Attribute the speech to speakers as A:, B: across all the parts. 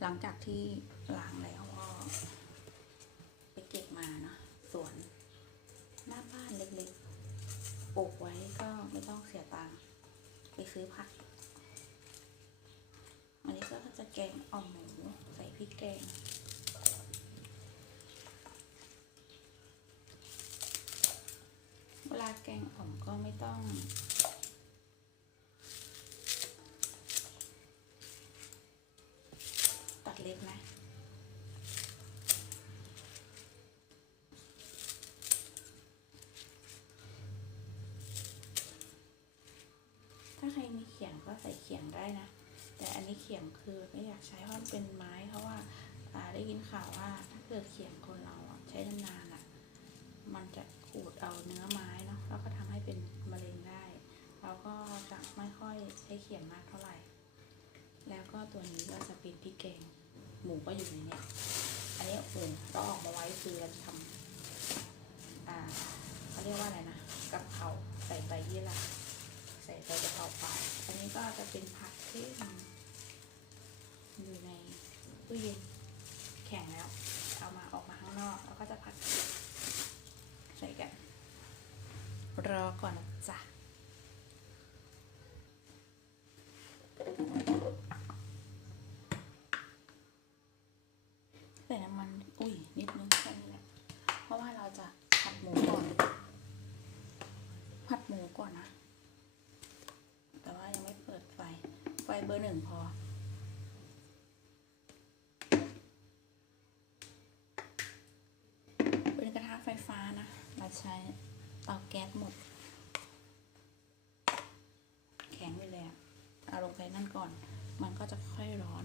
A: หลังจากที่ล้างแล้วก็ไปเก็บมาเนอะสวน หน้าบ้านเล็กๆปลูกไว้ก็ไม่ต้องเสียตังค์ไปซื้อผัก อันนี้ก็จะแกงอ่อมหมูใส่พริกแกงเวลาแกงอ่อมก็ไม่ต้อง ก็ใส่เขียงได้นะ แต่อันนี้เขียงคือไม่อยากใช้เพราะเป็นไม้เพราะว่าได้ยินข่าวว่าถ้าเกิดเขียงคนเราใช้นานๆอะ มันจะขูดเอาเนื้อไม้เนาะแล้วก็ทำให้เป็นมะเร็งได้ เราก็จะไม่ค่อยใช้เขียงมากเท่าไหร่ แล้วก็ตัวนี้ก็จะเป็นพริกแกงหมูก็อยู่ในนี้อันนี้โอ่งเราออกมาไว้คือเราจะทำอ่าเขาเรียกว่าอะไรนะกับเพราใส่ใบยี่หร่า เราจะเอาไป อันนี้ก็จะเป็นผักที่อยู่ในตู้เย็นแข็งแล้ว เอามาออกมาข้างนอก แล้วก็จะผัดใส่กัน รอก่อนนะจ๊ะ ใส่น้ำมัน อุ้ย นิดนึงแค่นี้แหละ เพราะว่าเราจะผัดหมูก่อน ผัดหมูก่อนนะ แต่ว่ายังไม่เปิดไฟ ไฟ เบอร์หนึ่งพอ เป็นกระทะไฟฟ้านะเราใช้เตาแก๊สหมด แข็งไปแล้วเอาลงไปนั่นก่อน มันก็จะค่อยร้อน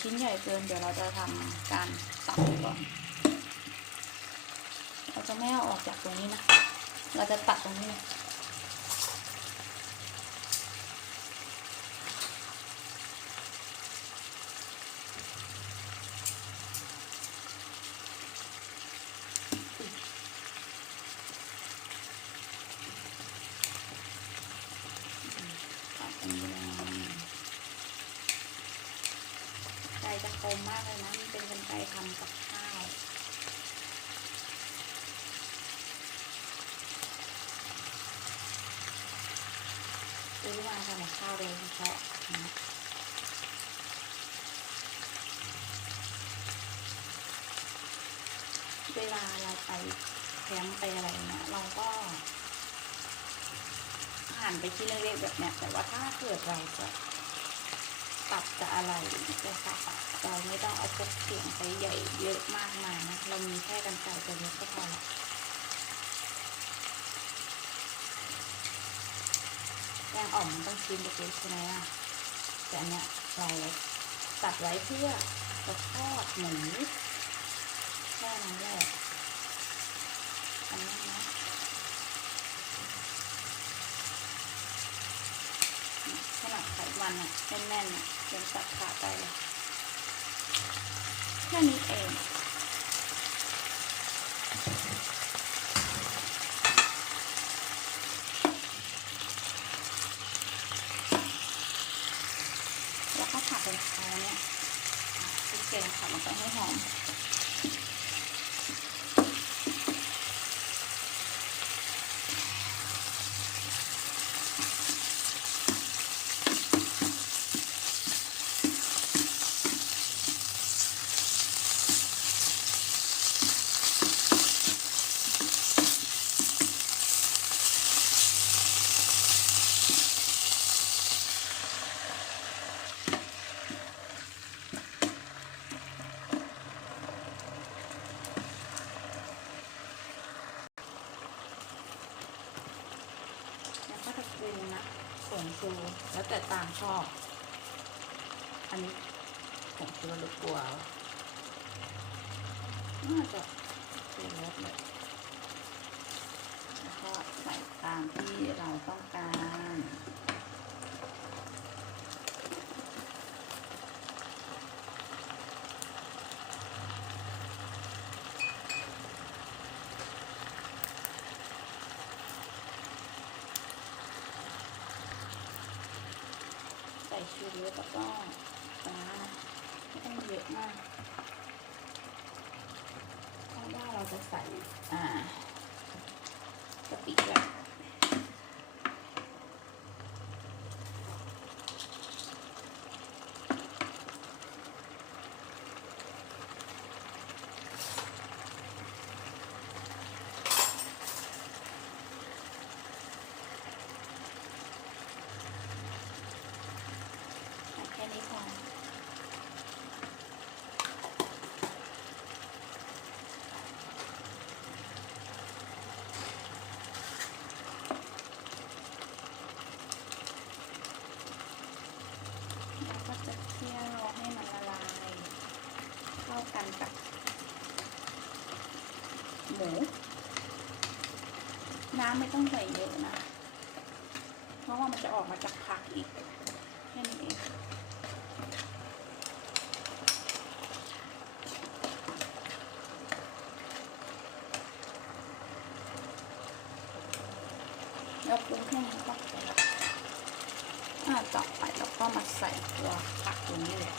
A: ชิ้นใหญ่เกิน เดี๋ยวเราจะทำการตัดก่อน เราจะไม่เอาออกจากตรงนี้นะ เราจะตัดตรงนี้ยตัดตรงนี้เลยใจจะคมมากเลยนะ มันเป็นกันไกรทำกับข้าวซื้อมาทำกับข้าวโดยเฉพาะนะเวลาเราไปแคมป์ไปอะไรเนี่ยเราก็หั่นไปที่เล็กๆแบบเนี้ยแต่ว่าถ้าเกิดเราจะ ตัดจะอะไรจะสับอะเราไม่ต้องเอาพวกเสียงไปใหญ่เยอะมากมายนะ เรามีแค่กันไก่ตัวนี้ก็พอละแกงอ่อมมันต้องชิ้นเล็กๆใช่ไหมอะแต่อันเนี้ยเราตัดไว้เพื่อจะทอดหมูแค่นั้นแหละอันนี้นะ ขนาดไขมันอะแน่นๆอะยังตัดขาดได้เลยแค่นี้เองแล้วก็ผัดเป็นเขาเนี่ยพริกแกงผัดลงไปให้หอม งนะผงชูแล้วแต่ตามชอบ อันนี้ผงชูรสกลัวน่าจะเป็นรสเลยแล้วก็ใส่ตามที่เราต้องการ เยอะแล้วก็ปลาร้าไม่ต้องเยอะมากเพราะว่าเราจะใส่อ่ากะปิแบบใส่แค่นี้พอ เราก็จะเคี่ยวรอให้มันละลาย เข้ากันกับ หมู น้ำไม่ต้องใส่เยอะนะ เพราะว่ามันจะออกมาจากผักอีก แค่นี้เอง แล้วปรุงแค่นี้ก็เสร็จแล้ว อ่าต่อไปเราก็มาใส่ตัวผักตรงนี้เลย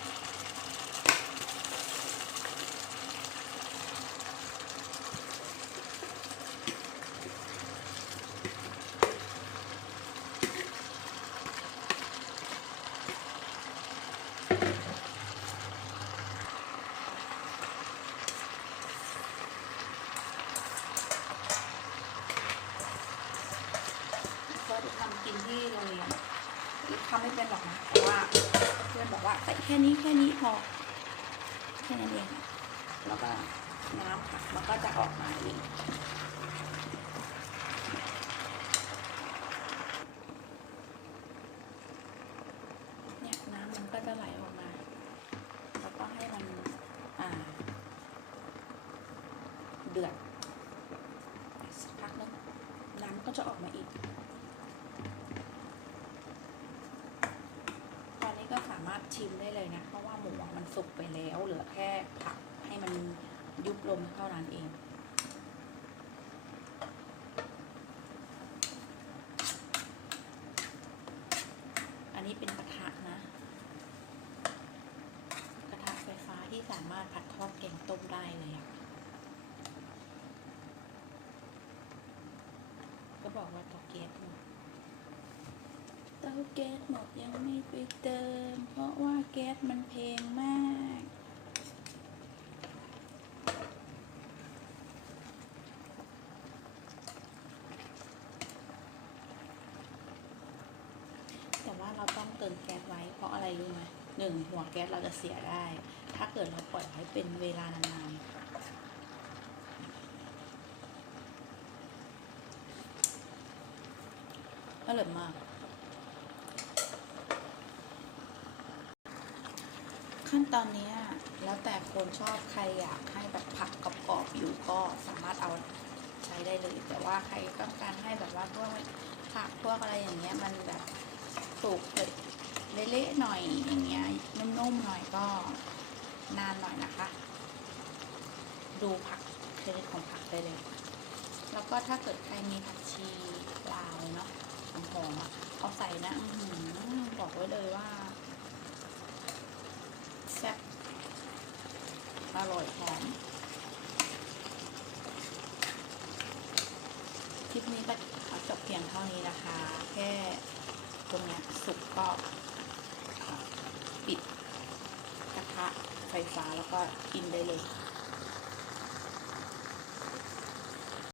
A: ก็จะทำกินที่โรงเรียน ทำไม่เป็นหรอกนะแต่ว่าเพื่อนบอกว่าใส่แค่นี้แค่นี้พอแค่นั้นเองแล้วก็น้ำค่ะมันก็จะออกมาเองเนี่ยน้ำมันก็จะไหลออกมาแล้วก็ให้มันอ่าเดือดสักพักนึงน้ำก็จะออกมาอีก ตอนนี้ก็สามารถ ชิมได้เลยนะ เพราะว่าหมูมันสุกไปแล้ว เหลือแค่ผักให้มันยุบลมเท่านั้นเอง อันนี้เป็นกระทะนะ กระทะไฟฟ้าที่สามารถผัดทอดแกงต้มได้เลยอะก็บอกว่าเตาแก๊สหมดเตาแก๊สหมดยังไม่ไปเติม เพราะว่าแก๊สมันแพงมาก แต่ว่าเราต้องเติมแก๊สไว้เพราะอะไรรู้ไหมหนึ่งหัวแก๊สเราจะเสียได้ ถ้าเกิดเราปล่อยไว้เป็นเวลานานๆอร่อยมาก ขั้นตอนนี้แล้วแต่คนชอบใครอยากให้แบบผักกรอบๆอยู่ก็สามารถเอาใช้ได้เลย แต่ว่าใครต้องการให้แบบว่าพวกผักพวกอะไรอย่างเงี้ยมันแบบสุกเลยเละๆหน่อยอย่างเงี้ยนุ่มๆหน่อยก็นานหน่อยนะคะ ดูผักชนิดของผักได้เลย แล้วก็ถ้าเกิดใครมีผักชีลาวเนาะหอมๆอะเอาใส่นะบอกไว้เลยว่า แซ่บอร่อยหอมคลิปนี้ก็ขอจบเพียงเท่านี้นะคะ แค่ตรงเนี้ยสุกก็ปิดกระทะไฟฟ้าแล้วก็กินได้เลย